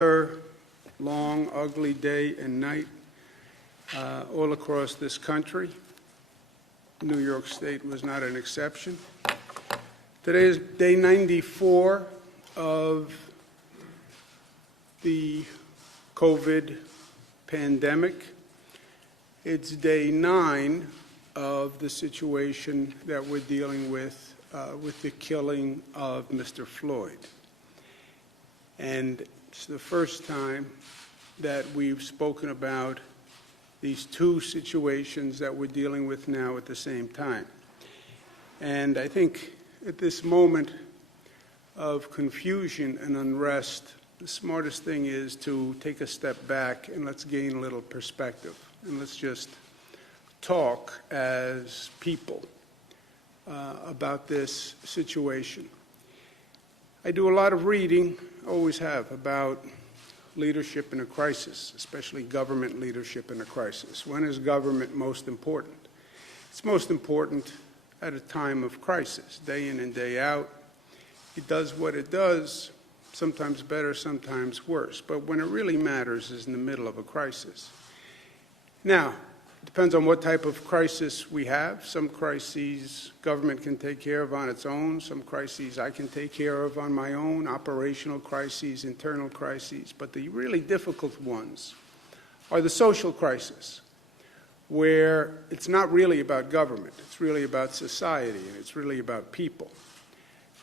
Another long, ugly day and night all across this country. New York State was not an exception. Today is day 94 of the COVID pandemic. It's day 9 of the situation that we're dealing with the killing of Mr. Floyd. And it's the first time that we've spoken about these two situations that we're dealing with now at the same time. And I think at this moment of confusion and unrest, the smartest thing is to take a step back and let's gain a little perspective. And let's just talk as people about this situation. I do a lot of reading, always have, about leadership in a crisis, especially government leadership in a crisis. When is government most important? It's most important at a time of crisis, day in and day out. It does what it does, sometimes better, sometimes worse. But when it really matters is in the middle of a crisis. Now, it depends on what type of crisis we have. Some crises government can take care of on its own. Some crises I can take care of on my own, operational crises, internal crises. But the really difficult ones are the social crises, where it's not really about government. It's really about society, and it's really about people.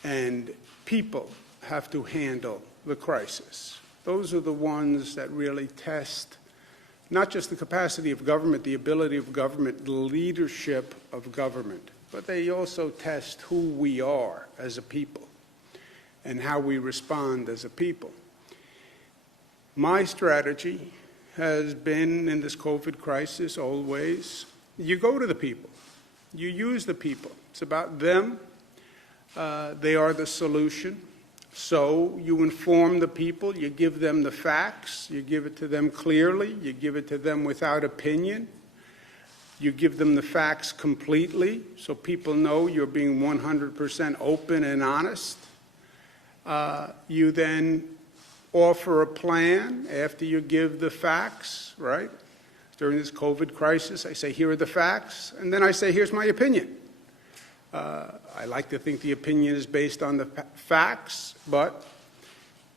And people have to handle the crisis. Those are the ones that really test not just the capacity of government, the ability of government, the leadership of government, but they also test who we are as a people and how we respond as a people. My strategy has been in this COVID crisis always, you go to the people, you use the people. It's about them. They are the solution. So you inform the people, you give them the facts, you give it to them clearly, you give it to them without opinion, you give them the facts completely so people know you're being 100% open and honest. You then offer a plan after you give the facts, right? During this COVID crisis, I say, here are the facts, and then I say, here's my opinion. I like to think the opinion is based on the facts, but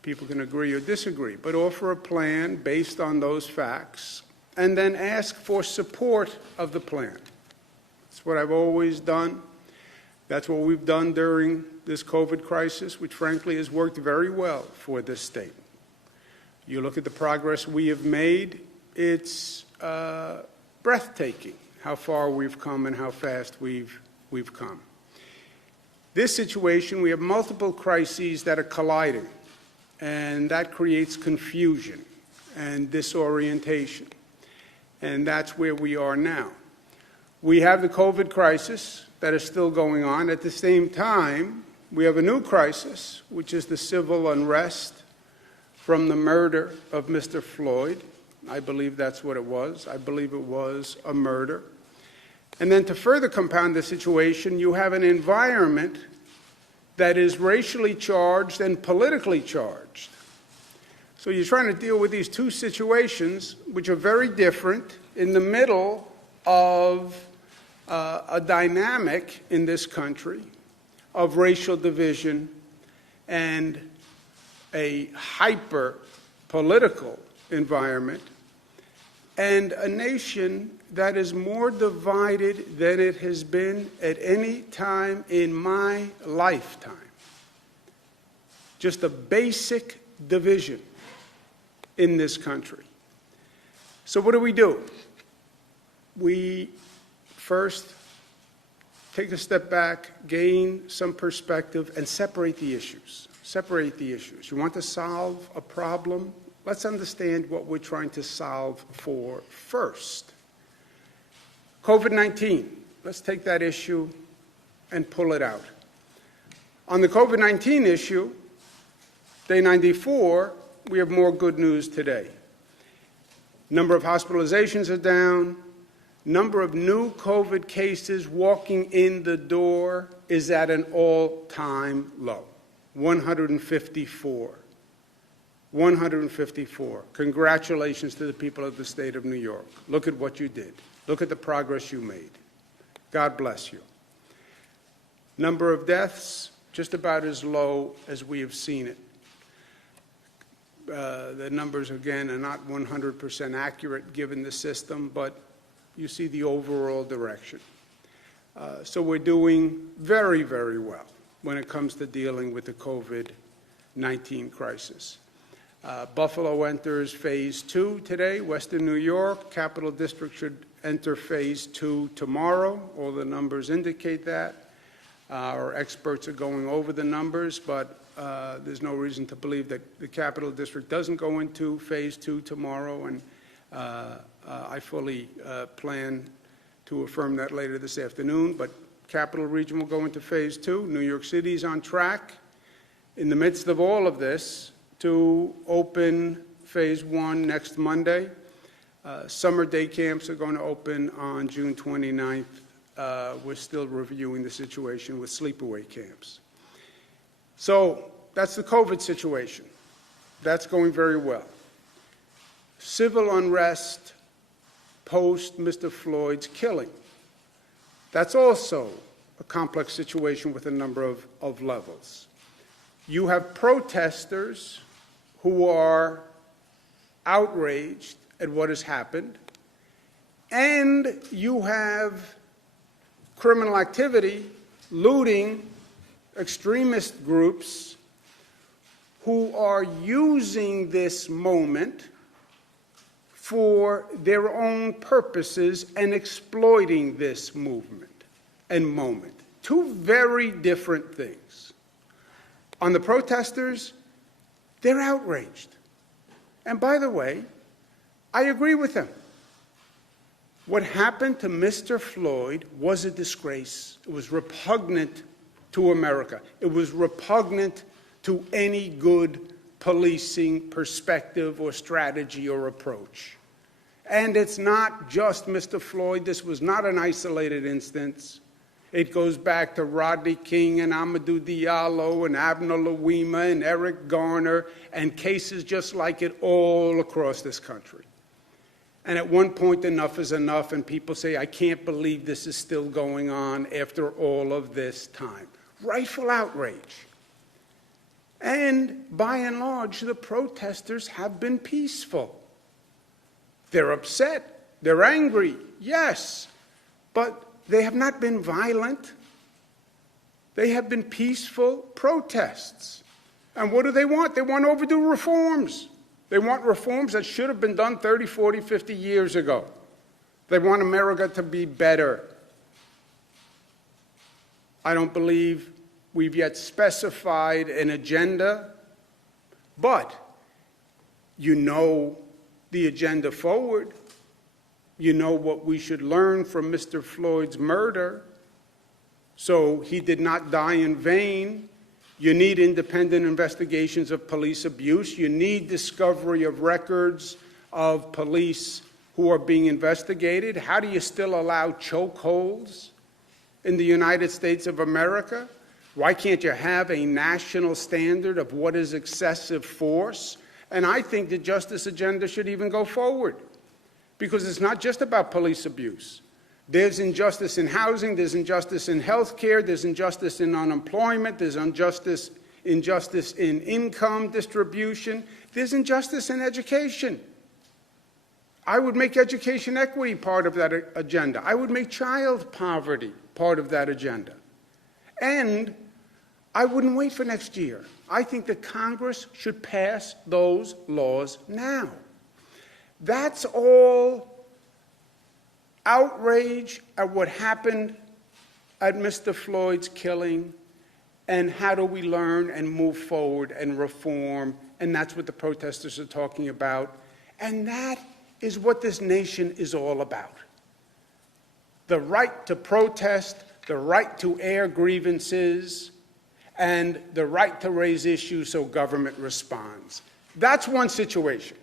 people can agree or disagree. But offer a plan based on those facts, and then ask for support of the plan. That's what I've always done. That's what we've done during this COVID crisis, which frankly has worked very well for this state. You look at the progress we have made, it's breathtaking how far we've come and how fast we've come. This situation, we have multiple crises that are colliding, and that creates confusion and disorientation. And that's where we are now. We have the COVID crisis that is still going on. At the same time, we have a new crisis, which is the civil unrest from the murder of Mr. Floyd. I believe that's what it was. I believe it was a murder. And then to further compound the situation, you have an environment that is racially charged and politically charged. So you're trying to deal with these two situations, which are very different, in the middle of a dynamic in this country of racial division and a hyper-political environment, and a nation that is more divided than it has been at any time in my lifetime. Just a basic division in this country. So what do? We first take a step back, gain some perspective, and separate the issues. Separate the issues. You want to solve a problem? Let's understand what we're trying to solve for first. COVID-19, let's take that issue and pull it out. On the COVID-19 issue, day 94, we have more good news today. Number of hospitalizations are down. Number of new COVID cases walking in the door is at an all-time low, 154. 154. Congratulations to the people of the state of New York. Look at what you did. Look at the progress you made. God bless you. Number of deaths, just about as low as we have seen it. The numbers, again, are not 100% accurate given the system, but you see the overall direction. So we're doing very, very well when it comes to dealing with the COVID-19 crisis. Buffalo enters Phase 2 today. Western New York, Capital District should enter Phase 2 tomorrow. All the numbers indicate that. Our experts are going over the numbers, but there's no reason to believe that the Capital District doesn't go into Phase 2 tomorrow, and I fully plan to affirm that later this afternoon. But Capital Region will go into Phase 2. New York City is on track in the midst of all of this to open Phase 1 next Monday. Summer day camps are going to open on June 29th. We're still reviewing the situation with sleepaway camps. So that's the COVID situation. That's going very well. Civil unrest post Mr. Floyd's killing. That's also a complex situation with a number of levels. You have protesters who are outraged at what has happened, and you have criminal activity, looting, extremist groups who are using this moment for their own purposes and exploiting this movement and moment. Two very different things. On the protesters, they're outraged. And by the way, I agree with them. What happened to Mr. Floyd was a disgrace. It was repugnant to America. It was repugnant to any good policing perspective or strategy or approach. And it's not just Mr. Floyd. This was not an isolated instance. It goes back to Rodney King and Amadou Diallo and Abner Louima and Eric Garner and cases just like it all across this country. And at one point, enough is enough, and people say, I can't believe this is still going on after all of this time. Rightful outrage. And by and large, the protesters have been peaceful. They're upset. They're angry. Yes. But they have not been violent. They have been peaceful protests. And what do they want? They want overdue reforms. They want reforms that should have been done 30, 40, 50 years ago. They want America to be better. I don't believe we've yet specified an agenda, but you know the agenda forward. You know what we should learn from Mr. Floyd's murder. So he did not die in vain. You need independent investigations of police abuse. You need discovery of records of police who are being investigated. How do you still allow chokeholds in the United States of America? Why can't you have a national standard of what is excessive force? And I think the justice agenda should even go forward, because it's not just about police abuse. There's injustice in housing, there's injustice in health care, there's injustice in unemployment, there's injustice in income distribution, there's injustice in education. I would make education equity part of that agenda. I would make child poverty part of that agenda. And I wouldn't wait for next year. I think that Congress should pass those laws now. That's all outrage at what happened at Mr. Floyd's killing, and how do we learn and move forward and reform, and that's what the protesters are talking about, and that is what this nation is all about. The right to protest, the right to air grievances, and the right to raise issues so government responds. That's one situation.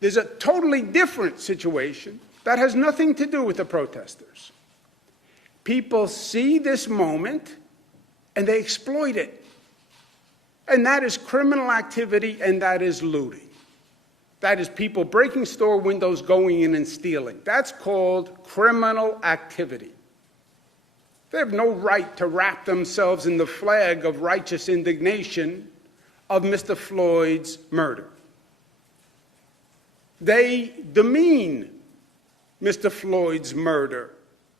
There's a totally different situation that has nothing to do with the protesters. People see this moment and they exploit it. And that is criminal activity, and that is looting. That is people breaking store windows, going in and stealing. That's called criminal activity. They have no right to wrap themselves in the flag of righteous indignation of Mr. Floyd's murder. They demean Mr. Floyd's murder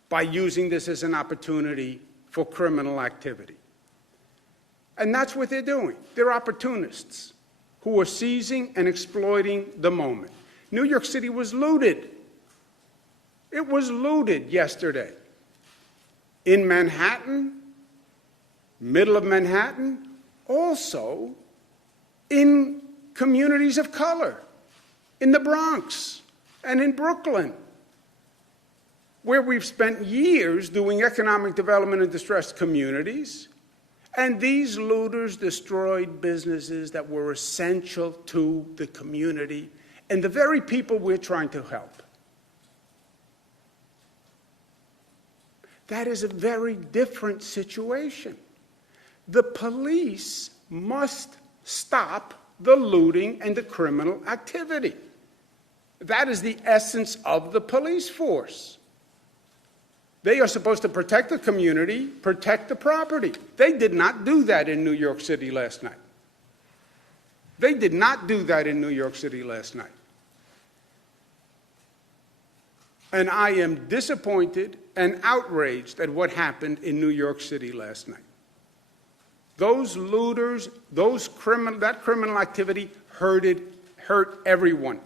by using this as an opportunity for criminal activity. And that's what they're doing. They're opportunists who are seizing and exploiting the moment. New York City was looted. It was looted yesterday. In Manhattan, middle of Manhattan, also in communities of color, in the Bronx and in Brooklyn, where we've spent years doing economic development in distressed communities, and these looters destroyed businesses that were essential to the community and the very people we're trying to help. That is a very different situation. The police must stop the looting and the criminal activity. That is the essence of the police force. They are supposed to protect the community, protect the property. They did not do that in New York City last night. They did not do that in New York City last night. And I am disappointed and outraged at what happened in New York City last night. Those looters, that criminal activity hurt everyone.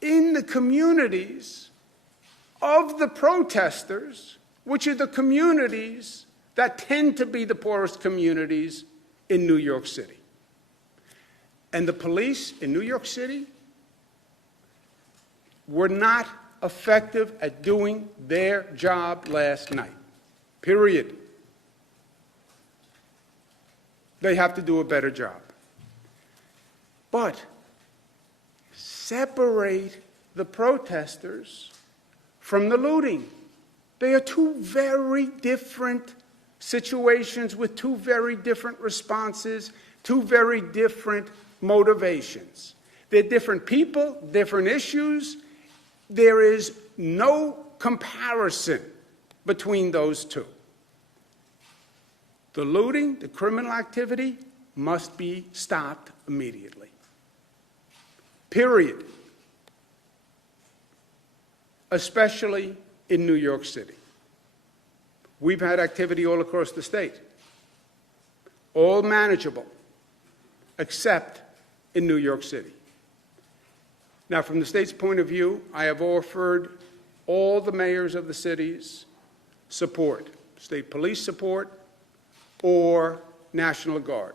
In the communities of the protesters, which are the communities that tend to be the poorest communities in New York City. And the police in New York City were not effective at doing their job last night. Period. They have to do a better job. But separate the protesters from the looting. They are two very different situations with two very different responses, two very different motivations. They're different people, different issues. There is no comparison between those two. The looting, the criminal activity, must be stopped immediately. Period. Especially in New York City. We've had activity all across the state, all manageable, except in New York City. Now, from the state's point of view, I have offered all the mayors of the cities support, state police support, or National Guard,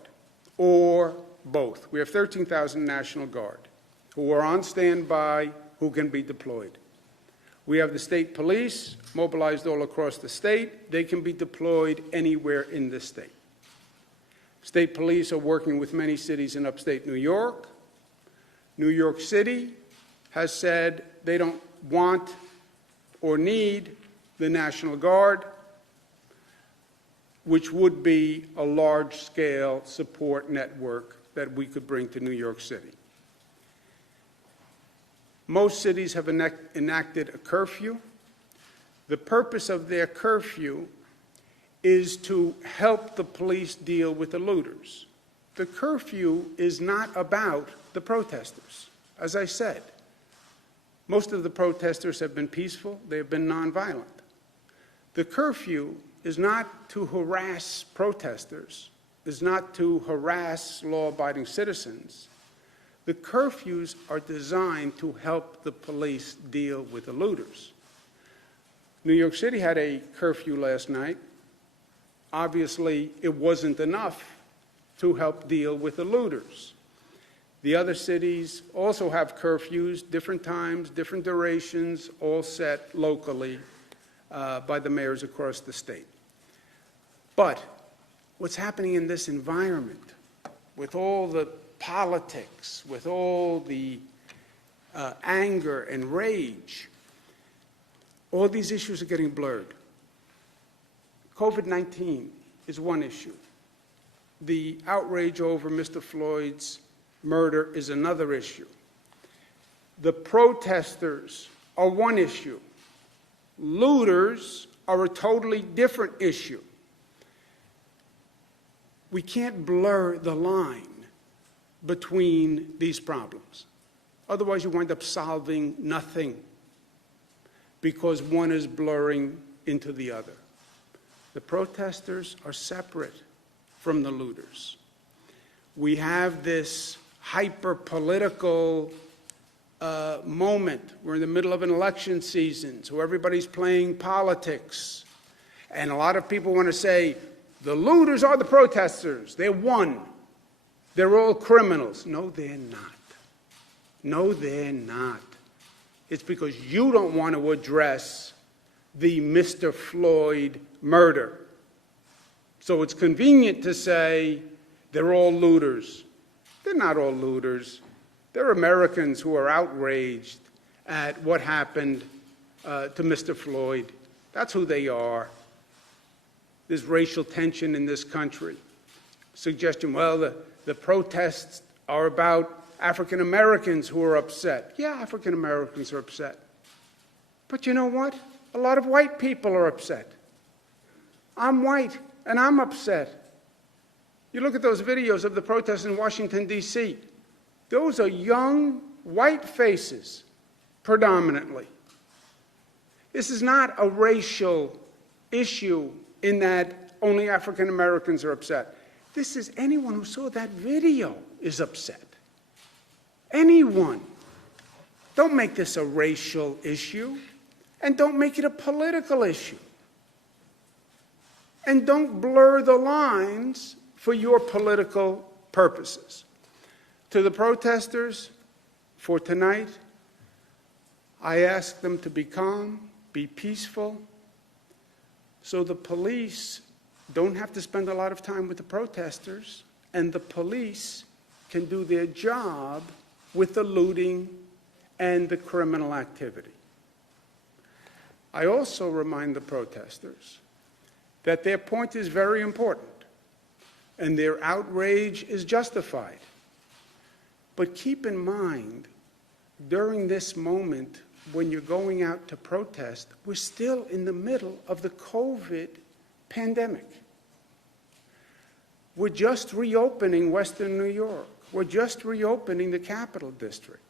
or both. We have 13,000 National Guard who are on standby, who can be deployed. We have the state police mobilized all across the state. They can be deployed anywhere in the state. State police are working with many cities in upstate New York. New York City has said they don't want or need the National Guard, which would be a large-scale support network that we could bring to New York City. Most cities have enacted a curfew. The purpose of their curfew is to help the police deal with the looters. The curfew is not about the protesters. As I said, most of the protesters have been peaceful. They have been nonviolent. The curfew is not to harass protesters, is not to harass law-abiding citizens. The curfews are designed to help the police deal with the looters. New York City had a curfew last night. Obviously, it wasn't enough to help deal with the looters. The other cities also have curfews, different times, different durations, all set locally by the mayors across the state. But what's happening in this environment, with all the politics, with all the anger and rage, all these issues are getting blurred. COVID-19 is one issue. the outrage over Mr. Floyd's murder is another issue. The protesters are one issue. Looters are a totally different issue. We can't blur the line between these problems. Otherwise, you wind up solving nothing because one is blurring into the other. The protesters are separate from the looters. We have this hyper-political moment. We're in the middle of an election season, so everybody's playing politics. And a lot of people want to say, the looters are the protesters. They're one. They're all criminals. No, they're not. No, they're not. It's because you don't want to address the Mr. Floyd murder. So it's convenient to say they're all looters. They're not all looters. They're Americans who are outraged at what happened to Mr. Floyd. That's who they are. There's racial tension in this country. Suggestion, well, the protests are about African Americans who are upset. Yeah, African Americans are upset. But you know what? A lot of white people are upset. I'm white, and I'm upset. You look at those videos of the protests in Washington, D.C. Those are young, white faces, predominantly. This is not a racial issue in that only African Americans are upset. This is anyone who saw that video is upset. Anyone. Don't make this a racial issue, and don't make it a political issue. And don't blur the lines for your political purposes. To the protesters, for tonight, I ask them to be calm, be peaceful, so the police don't have to spend a lot of time with the protesters, and the police can do their job with the looting and the criminal activity. I also remind the protesters that their point is very important, and their outrage is justified. But keep in mind, during this moment, when you're going out to protest, we're still in the middle of the COVID pandemic. We're just reopening Western New York. We're just reopening the Capital District.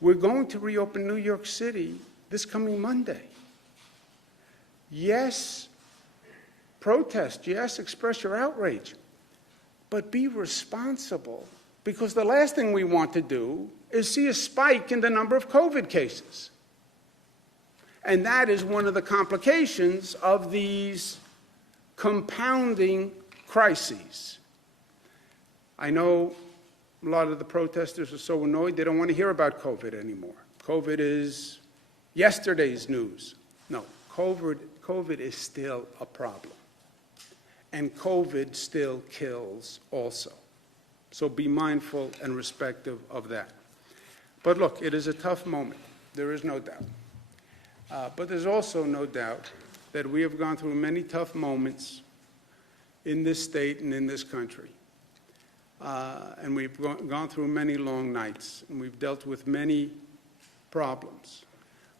We're going to reopen New York City this coming Monday. Yes, protest. Yes, express your outrage. But be responsible, because the last thing we want to do is see a spike in the number of COVID cases. And that is one of the complications of these compounding crises. I know a lot of the protesters are so annoyed they don't want to hear about COVID anymore. COVID is yesterday's news. No, COVID is still a problem. And COVID still kills also. So be mindful and respectful of that. But look, it is a tough moment. There is no doubt. But there's also no doubt that we have gone through many tough moments in this state and in this country. And we've gone through many long nights, and we've dealt with many problems.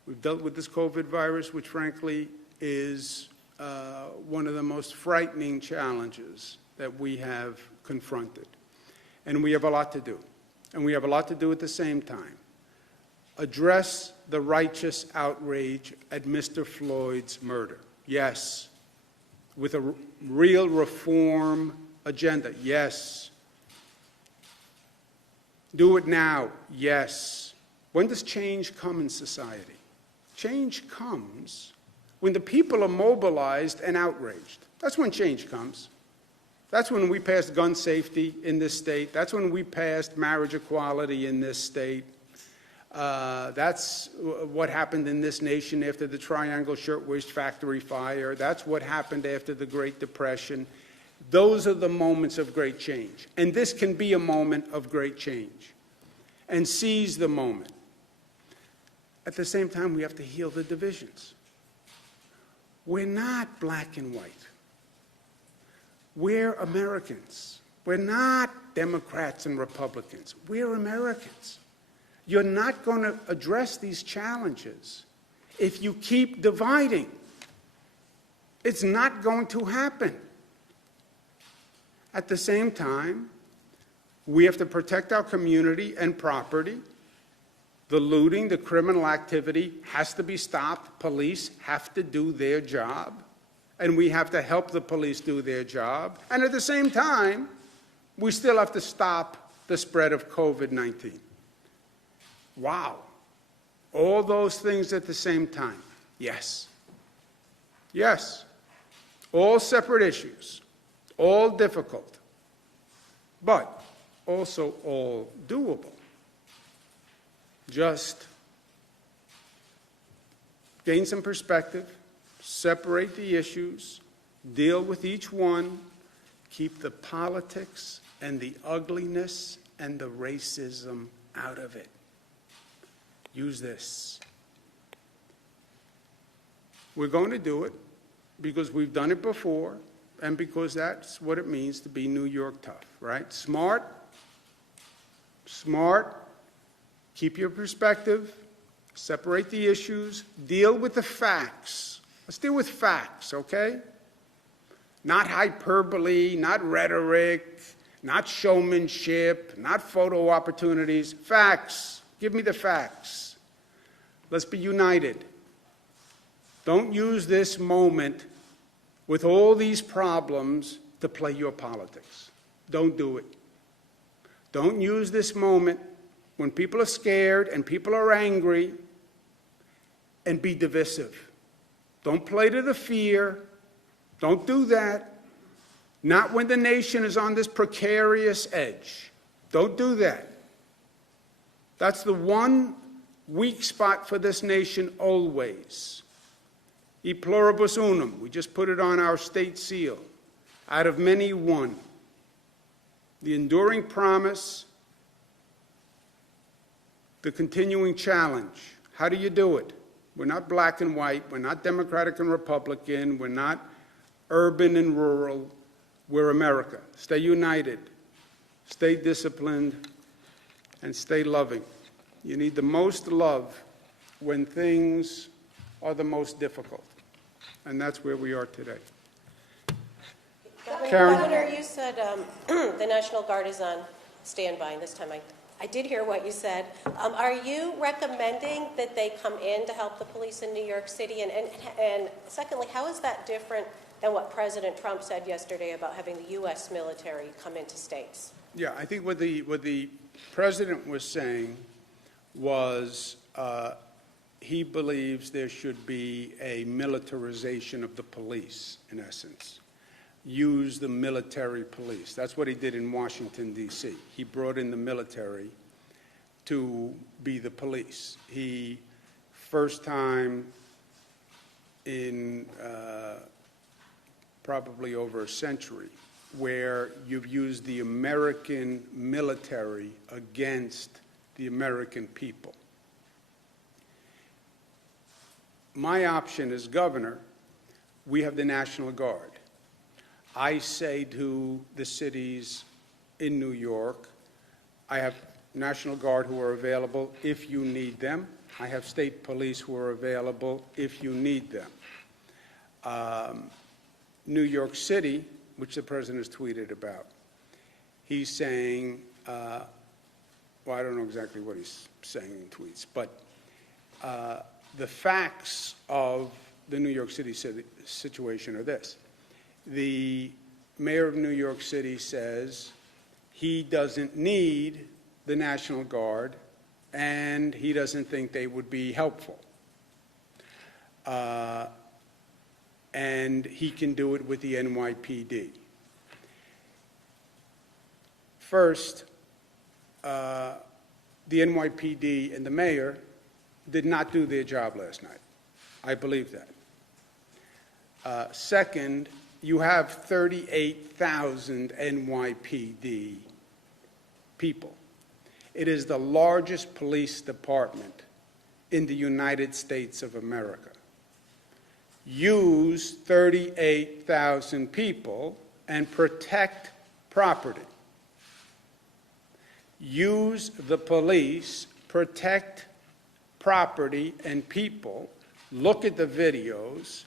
We've dealt with this COVID virus, which frankly is one of the most frightening challenges that we have confronted. And we have a lot to do. And we have a lot to do at the same time. Address the righteous outrage at Mr. Floyd's murder. Yes. With a real reform agenda. Yes. Do it now. Yes. When does change come in society? Change comes when the people are mobilized and outraged. That's when change comes. That's when we passed gun safety in this state. That's when we passed marriage equality in this state. That's what happened in this nation after the Triangle Shirtwaist Factory fire. That's what happened after the Great Depression. Those are the moments of great change. And this can be a moment of great change. And seize the moment. At the same time, we have to heal the divisions. We're not black and white. We're Americans. We're not Democrats and Republicans. We're Americans. You're not going to address these challenges if you keep dividing. It's not going to happen. At the same time, we have to protect our community and property. The looting, the criminal activity has to be stopped. Police have to do their job. And we have to help the police do their job. And at the same time, we still have to stop the spread of COVID-19. Wow. All those things at the same time. Yes. Yes. All separate issues. All difficult. But also all doable. Just gain some perspective, separate the issues, deal with each one, keep the politics and the ugliness and the racism out of it. Use this. We're going to do it because we've done it before and because that's what it means to be New York tough, right? Smart, keep your perspective, separate the issues, deal with the facts. Let's deal with facts, okay? Not hyperbole, not rhetoric, not showmanship, not photo opportunities. Facts. Give me the facts. Let's be united. Don't use this moment with all these problems to play your politics. Don't do it. Don't use this moment when people are scared and people are angry and be divisive. Don't play to the fear. Don't do that. Not when the nation is on this precarious edge. Don't do that. That's the one weak spot for this nation always. E pluribus unum. We just put it on our state seal. Out of many, one. The enduring promise, the continuing challenge. How do you do it? We're not black and white. We're not Democratic and Republican. We're not urban and rural. We're America. Stay united. Stay disciplined. And stay loving. You need the most love when things are the most difficult. And that's where we are today. Karen? Governor, you said the National Guard is on standby, and this time I did hear what you said. Are you recommending that they come in to help the police in New York City? And secondly, how is that different than what President Trump said yesterday about having the U.S. military come into states? Yeah, I think what the president was saying was he believes there should be a militarization of the police, in essence. Use the military police. That's what he did in Washington, D.C. He brought in the military to be the police. He, first time in probably over a century, where you've used the American military against the American people. My option as governor, we have the National Guard. I say to the cities in New York, I have National Guard who are available if you need them. I have state police who are available if you need them. New York City, which the president has tweeted about, he's saying, well, I don't know exactly what he's saying in tweets, but the facts of the New York City situation are this. The mayor of New York City says he doesn't need the National Guard and he doesn't think they would be helpful. And he can do it with the NYPD. First, the NYPD and the mayor did not do their job last night. I believe that. Second, you have 38,000 NYPD people. It is the largest police department in the United States of America. Use 38,000 people and protect property. Use the police, protect property and people. Look at the videos.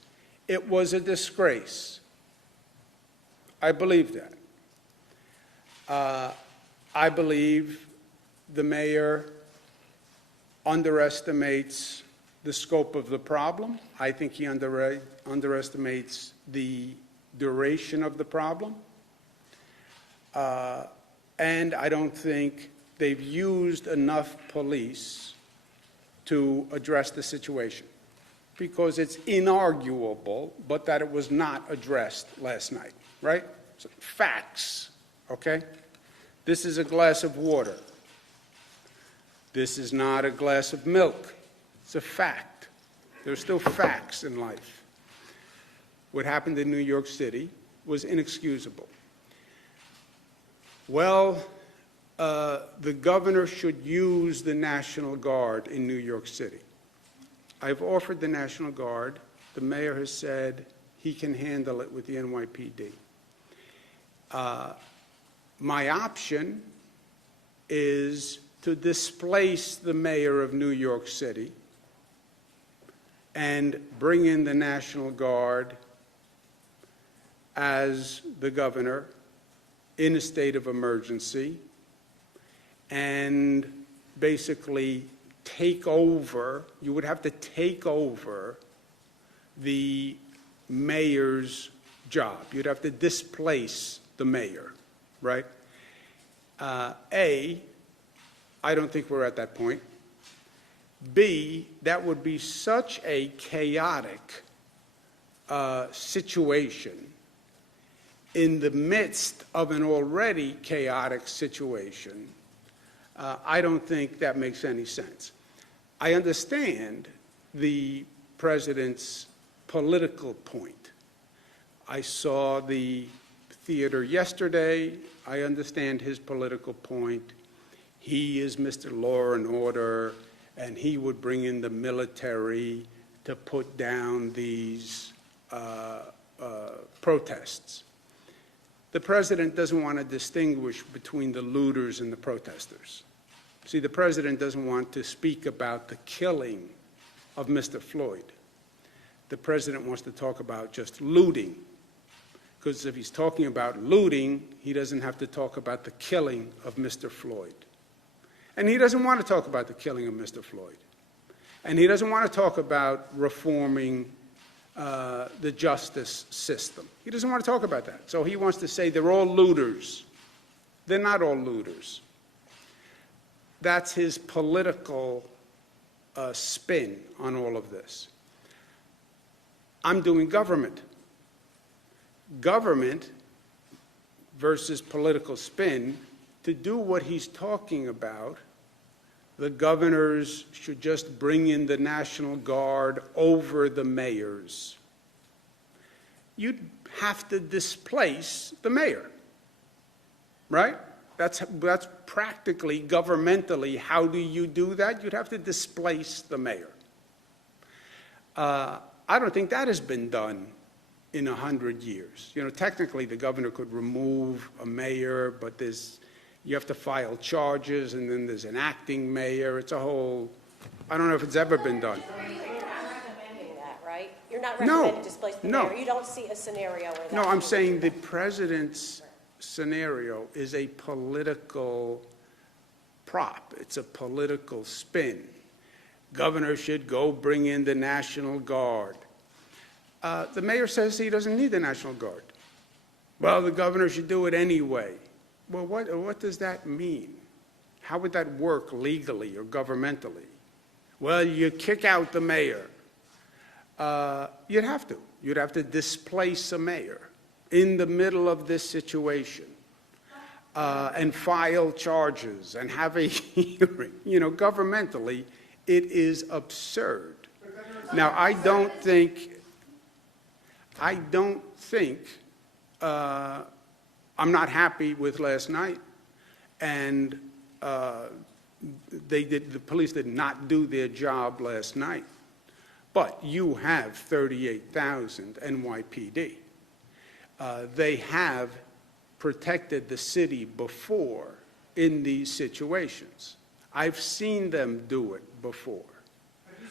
It was a disgrace. I believe that. I believe the mayor underestimates the scope of the problem. I think he underestimates the duration of the problem. And I don't think they've used enough police to address the situation, because it's inarguable, but that it was not addressed last night, right? So, facts, okay? This is a glass of water. This is not a glass of milk. It's a fact. There are still facts in life. What happened in New York City was inexcusable. Well, the governor should use the National Guard in New York City. I've offered the National Guard. The mayor has said he can handle it with the NYPD. My option is to displace the mayor of New York City and bring in the National Guard as the governor in a state of emergency and basically take over. You would have to take over the mayor's job. You'd have to displace the mayor, right? A, I don't think we're at that point. B, that would be such a chaotic situation in the midst of an already chaotic situation. I don't think that makes any sense. I understand the president's political point. I saw the theater yesterday. I understand his political point. He is Mr. Law and Order, and he would bring in the military to put down these protests. The president doesn't want to distinguish between the looters and the protesters. See, the president doesn't want to speak about the killing of Mr. Floyd. The president wants to talk about just looting, because if he's talking about looting, he doesn't have to talk about the killing of Mr. Floyd. And he doesn't want to talk about the killing of Mr. Floyd. And he doesn't want to talk about reforming the justice system. He doesn't want to talk about that. So he wants to say they're all looters. They're not all looters. That's his political spin on all of this. I'm doing government. Government versus political spin. To do what he's talking about, the governors should just bring in the National Guard over the mayors. You'd have to displace the mayor, right? That's practically, governmentally, how do you do that? You'd have to displace the mayor. I don't think that has been done in 100 years. You know, technically the governor could remove a mayor, but you have to file charges, and then there's an acting mayor. It's a whole, I don't know if it's ever been done. You're not recommending that, right? You're not recommending displace the mayor. You don't see a scenario where that. No, I'm saying the president's scenario is a political prop. It's a political spin. Governor should go bring in the National Guard. The mayor says he doesn't need the National Guard. Well, the governor should do it anyway. Well, what does that mean? How would that work legally or governmentally? Well, you kick out the mayor. You'd have to. You'd have to displace a mayor in the middle of this situation and file charges and have a hearing. You know, governmentally, it is absurd. Now, I don't think I'm not happy with last night, and the police did not do their job last night. But you have 38,000 NYPD. they have protected the city before in these situations. I've seen them do it before.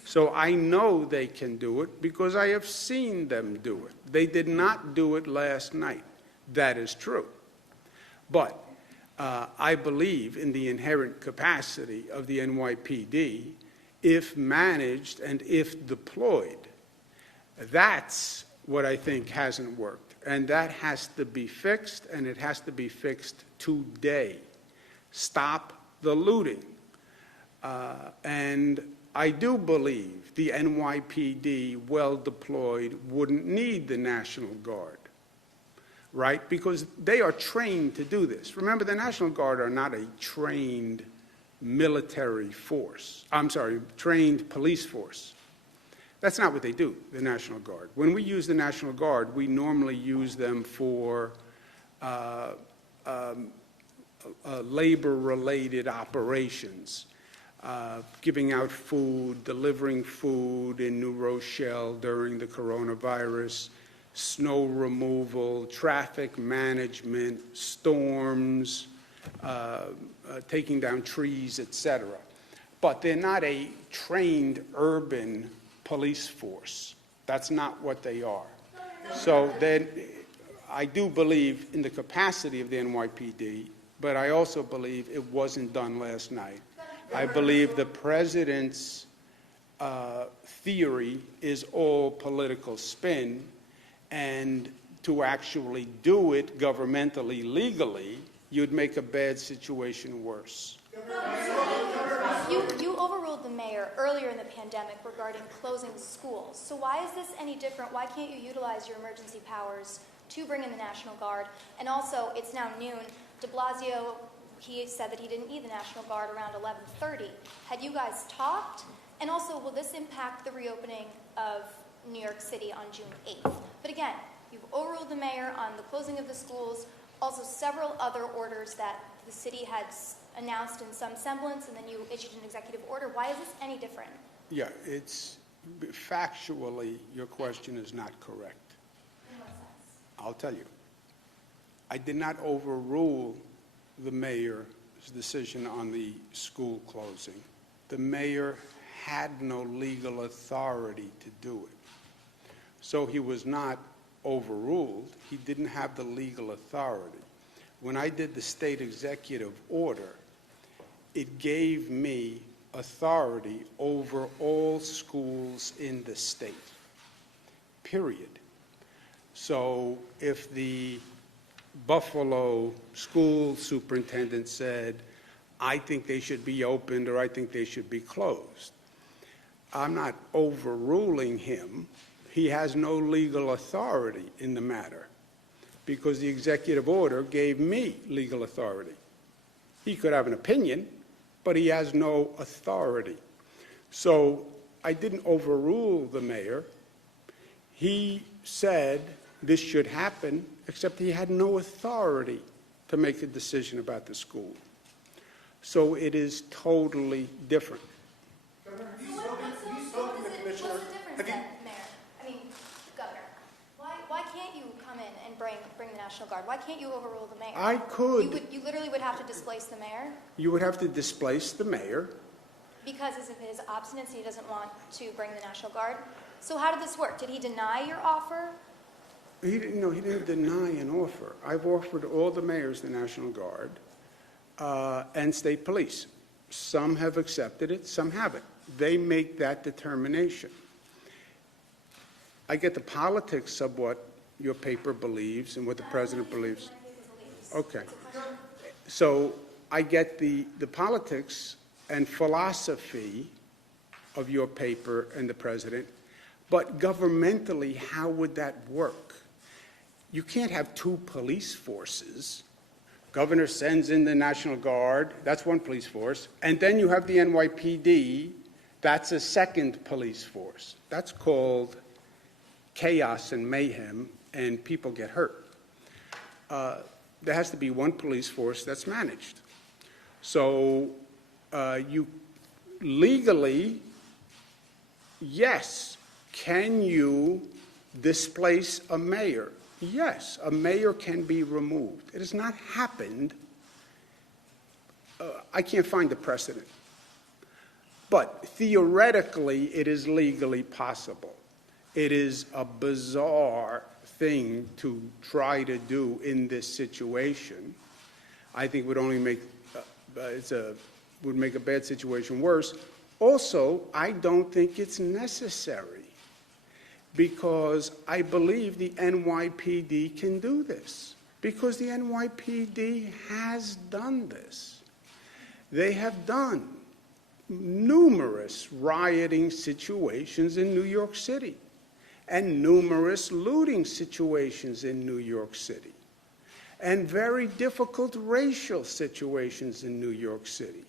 So I know they can do it because I have seen them do it. They did not do it last night. That is true. But I believe in the inherent capacity of the NYPD if managed and if deployed. That's what I think hasn't worked. And that has to be fixed, and it has to be fixed today. Stop the looting. And I do believe the NYPD, well deployed, wouldn't need the National Guard, right? Because they are trained to do this. Remember, the National Guard are not a trained military force. I'm sorry, trained police force. That's not what they do, the National Guard. When we use the National Guard, we normally use them for labor-related operations, giving out food, delivering food in New Rochelle during the coronavirus, snow removal, traffic management, storms, taking down trees, etc. But they're not a trained urban police force. That's not what they are. So then I do believe in the capacity of the NYPD, but I also believe it wasn't done last night. I believe the president's theory is all political spin, and to actually do it governmentally, legally, you'd make a bad situation worse. You overruled the mayor earlier in the pandemic regarding closing schools. So why is this any different? Why can't you utilize your emergency powers to bring in the National Guard? And also, it's now noon. De Blasio, he said that he didn't need the National Guard around 11:30. Had you guys talked? And also, will this impact the reopening of New York City on June 8th? But again, you've overruled the mayor on the closing of the schools, also several other orders that the city had announced in some semblance, and then you issued an executive order. Why is this any different? Yeah, it's factually, your question is not correct. In what sense? I'll tell you. I did not overrule the mayor's decision on the school closing. The mayor had no legal authority to do it. So he was not overruled. He didn't have the legal authority. When I did the state executive order, it gave me authority over all schools in the state, period. So if the Buffalo school superintendent said, I think they should be opened or I think they should be closed, I'm not overruling him. He has no legal authority in the matter because the executive order gave me legal authority. He could have an opinion, but he has no authority. So I didn't overrule the mayor. He said this should happen, except he had no authority to make a decision about the school. So it is totally different. What's the difference then, Mayor? I mean, Governor, why can't you come in and bring the National Guard? Why can't you overrule the mayor? I could. You literally would have to displace the mayor? You would have to displace the mayor. Because of his obstinacy, he doesn't want to bring the National Guard. So how did this work? Did he deny your offer? He didn't deny an offer. I've offered all the mayors the National Guard and state police. Some have accepted it, some haven't. They make that determination. I get the politics of what your paper believes and what the president believes. Okay. So I get the politics and philosophy of your paper and the president, but governmentally, how would that work? You can't have two police forces. Governor sends in the National Guard, that's one police force, and then you have the NYPD, that's a second police force. That's called chaos and mayhem, and people get hurt. There has to be one police force that's managed. So you legally, yes, can you displace a mayor? yes, a mayor can be removed. It has not happened. I can't find a precedent. But theoretically, it is legally possible. It is a bizarre thing to try to do in this situation. I think would only make would make a bad situation worse. Also, I don't think it's necessary because I believe the NYPD can do this because the NYPD has done this. They have done numerous rioting situations in New York City and numerous looting situations in New York City and very difficult racial situations in New York City.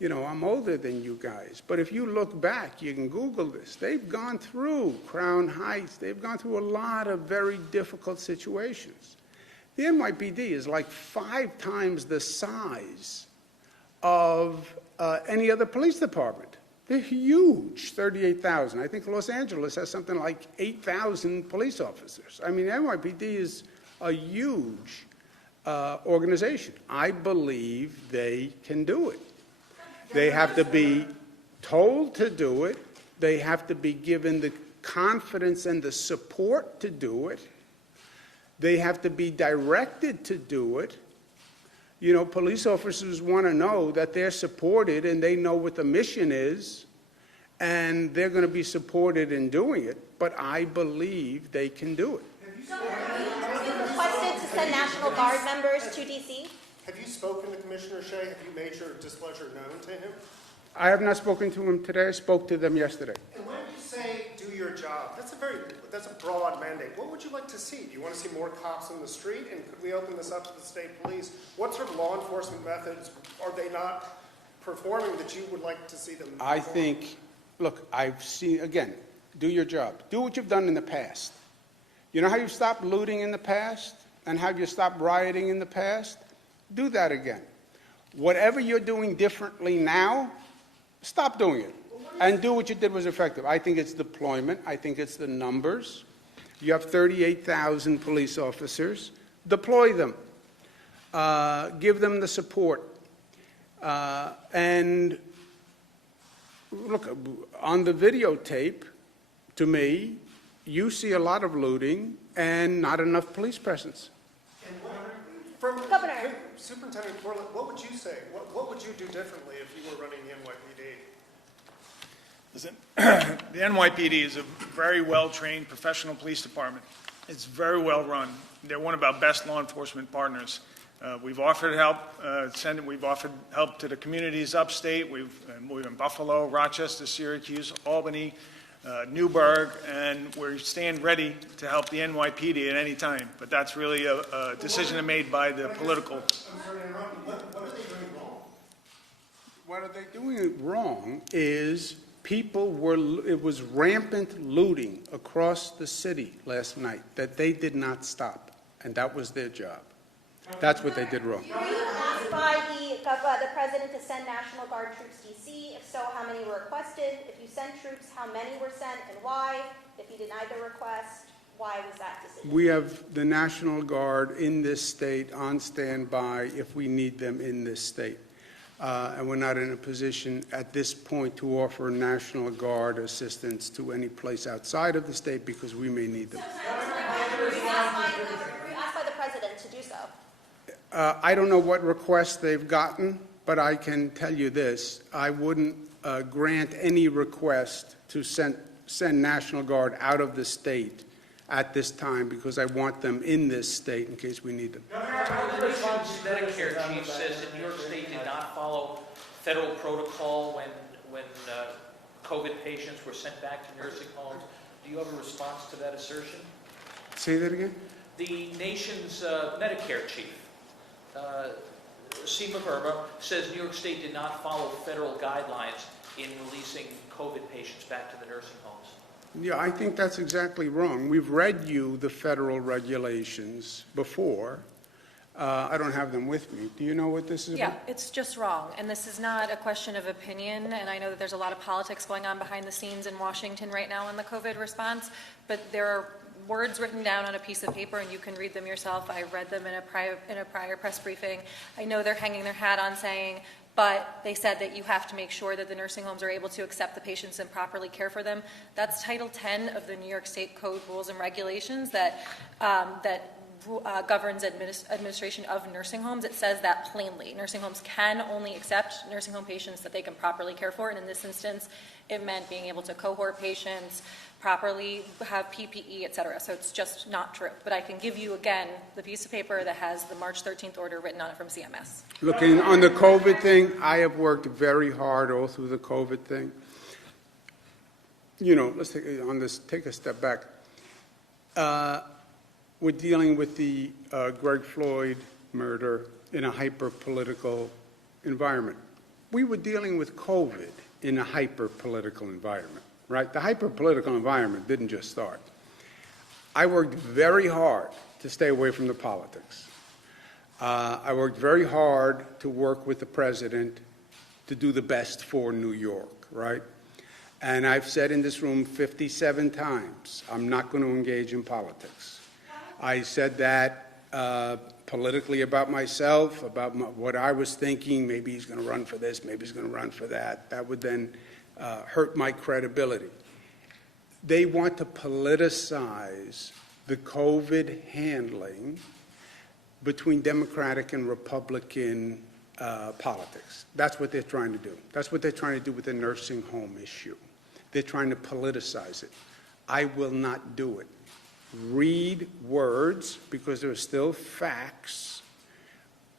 You know, I'm older than you guys, but if you look back, you can Google this. They've gone through Crown Heights. They've gone through a lot of very difficult situations. The NYPD is like 5 times the size of any other police department. They're huge, 38,000. I think Los Angeles has something like 8,000 police officers. I mean, NYPD is a huge organization. I believe they can do it. They have to be told to do it. They have to be given the confidence and the support to do it. They have to be directed to do it. You know, police officers want to know that they're supported and they know what the mission is, and they're going to be supported in doing it, but I believe they can do it. Have you requested to send National Guard members to D.C.? Have you spoken to Commissioner Shea? Have you made your displeasure known to him? I have not spoken to him today. I spoke to them yesterday. And when you say do your job, that's a broad mandate. What would you like to see? Do you want to see more cops in the street? And could we open this up to the state police? What sort of law enforcement methods are they not performing that you would like to see them perform? I think, look, I've seen, again, do your job. Do what you've done in the past. You know how you've stopped looting in the past? And how you stopped rioting in the past? Do that again. Whatever you're doing differently now, stop doing it. And do what you did was effective. I think it's deployment. I think it's the numbers. You have 38,000 police officers. Deploy them. Give them the support. And look, on the videotape, to me, you see a lot of looting and not enough police presence. Governor. Superintendent Portland, what would you say? What would you do differently if you were running the NYPD? Listen, the NYPD is a very well-trained professional police department. It's very well run. They're one of our best law enforcement partners. We've offered help. We've offered help to the communities upstate. We've in Buffalo, Rochester, Syracuse, Albany, Newburgh, and we stand ready to help the NYPD at any time. But that's really a decision made by the political. I'm sorry to interrupt you. What are they doing wrong? What are they doing wrong is it was rampant looting across the city last night that they did not stop, and that was their job. That's what they did wrong. Were you asked by the president to send National Guard troops to D.C.? If so, how many were requested? If you sent troops, how many were sent and why? If you denied the request, why was that decision? We have the National Guard in this state on standby if we need them in this state. And we're not in a position at this point to offer National Guard assistance to any place outside of the state because we may need them. Were you asked by the president to do so? I don't know what requests they've gotten, but I can tell you this. I wouldn't grant any request to send National Guard out of the state at this time because I want them in this state in case we need them. The nation's Medicare chief says that New York State did not follow federal protocol when COVID patients were sent back to nursing homes. Do you have a response to that assertion? Say that again? The nation's Medicare chief, Seema Verma, says New York State did not follow federal guidelines in releasing COVID patients back to the nursing homes. Yeah, I think that's exactly wrong. We've read you the federal regulations before. I don't have them with me. Do you know what this is about? Yeah, it's just wrong. And this is not a question of opinion. And I know that there's a lot of politics going on behind the scenes in Washington right now on the COVID response. But there are words written down on a piece of paper, and you can read them yourself. I read them in a prior press briefing. I know they're hanging their hat on saying, but they said that you have to make sure that the nursing homes are able to accept the patients and properly care for them. That's Title 10 of the New York State Code Rules and Regulations that governs administration of nursing homes. It says that plainly. Nursing homes can only accept nursing home patients that they can properly care for, and in this instance, it meant being able to cohort patients, properly have PPE, et cetera. So it's just not true. But I can give you, again, the piece of paper that has the March 13th order written on it from CMS. Looking on the COVID thing, I have worked very hard all through the COVID thing. You know, let's take a step back. We're dealing with the George Floyd murder in a hyper-political environment. We were dealing with COVID in a hyper-political environment, right? The hyper-political environment didn't just start. I worked very hard to stay away from the politics. I worked very hard to work with the president to do the best for New York, right? And I've said in this room 57 times, I'm not going to engage in politics. I said that politically about myself, about what I was thinking. Maybe he's going to run for this, maybe he's going to run for that. That would then hurt my credibility. They want to politicize the COVID handling between Democratic and Republican politics. That's what they're trying to do. That's what they're trying to do with the nursing home issue. They're trying to politicize it. I will not do it. Read words, because there are still facts.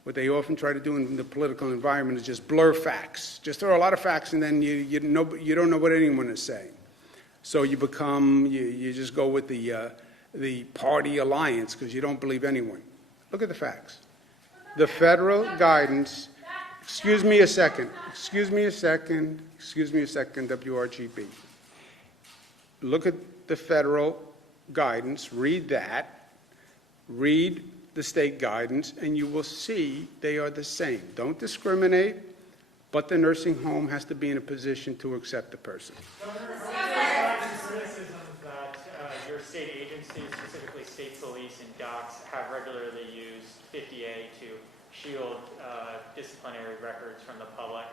What they often try to do in the political environment is just blur facts. Just throw a lot of facts, and then you don't know what anyone is saying. So you just go with the party alliance because you don't believe anyone. Look at the facts. The federal guidance. Excuse me a second, WRGB. Look at the federal guidance, read that, read the state guidance, and you will see they are the same. Don't discriminate, but the nursing home has to be in a position to accept the person. Criticism that your state agencies, specifically state police and docs, have regularly used 50A to shield disciplinary records from the public.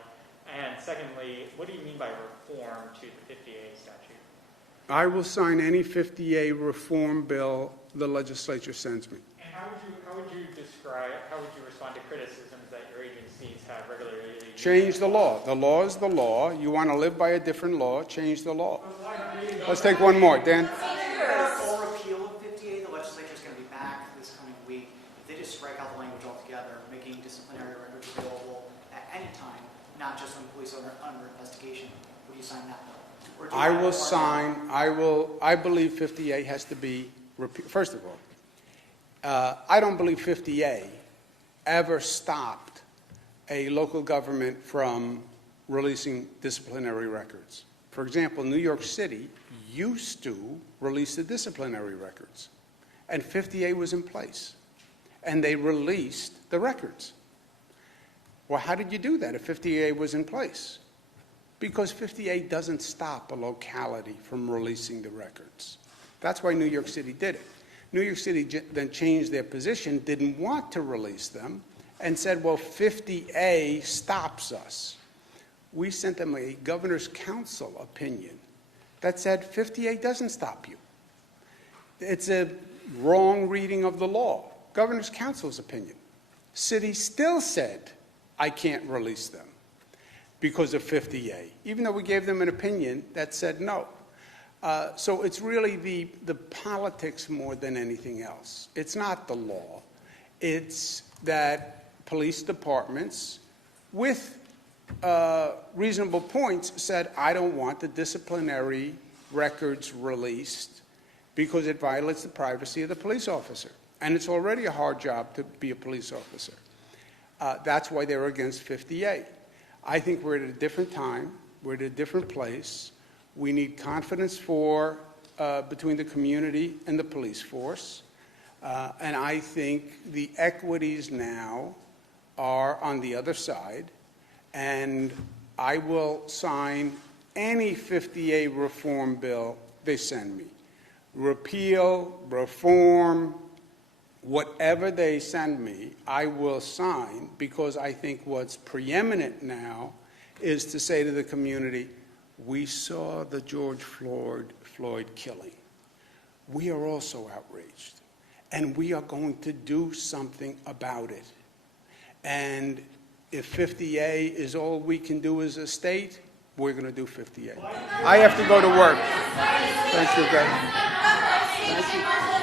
And secondly, what do you mean by reform to the 50A statute? I will sign any 50A reform bill the legislature sends me. And how would you respond to criticisms that your agencies have regularly used? Change the law. The law is the law. You want to live by a different law, change the law. Let's take one more. Dan? Full repeal of 50A, the legislature is going to be back this coming week. If they just strike out the language altogether, making disciplinary records available at any time, not just when police are under investigation, would you sign that bill? I will sign. I believe 50A has to be repealed. First of all, I don't believe 50A ever stopped a local government from releasing disciplinary records. For example, New York City used to release the disciplinary records, and 50A was in place, and they released the records. Well, how did you do that if 50A was in place? Because 50A doesn't stop a locality from releasing the records. That's why New York City did it. New York City then changed their position, didn't want to release them, and said, well, 50A stops us. We sent them a governor's council opinion that said 50A doesn't stop you. It's a wrong reading of the law. Governor's council's opinion. City still said, I can't release them because of 50A, even though we gave them an opinion that said no. So it's really the politics more than anything else. It's not the law. It's that police departments, with reasonable points, said, I don't want the disciplinary records released because it violates the privacy of the police officer. And it's already a hard job to be a police officer. That's why they're against 50A. I think we're at a different time. We're at a different place. We need confidence between the community and the police force. And I think the equities now are on the other side. And I will sign any 50A reform bill they send me. repeal, reform, whatever they send me, I will sign, because I think what's preeminent now is to say to the community, we saw the George Floyd killing. We are also outraged, and we are going to do something about it. And if 50A is all we can do as a state, we're going to do 50A. I have to go to work. Thank you, guys. Thank you.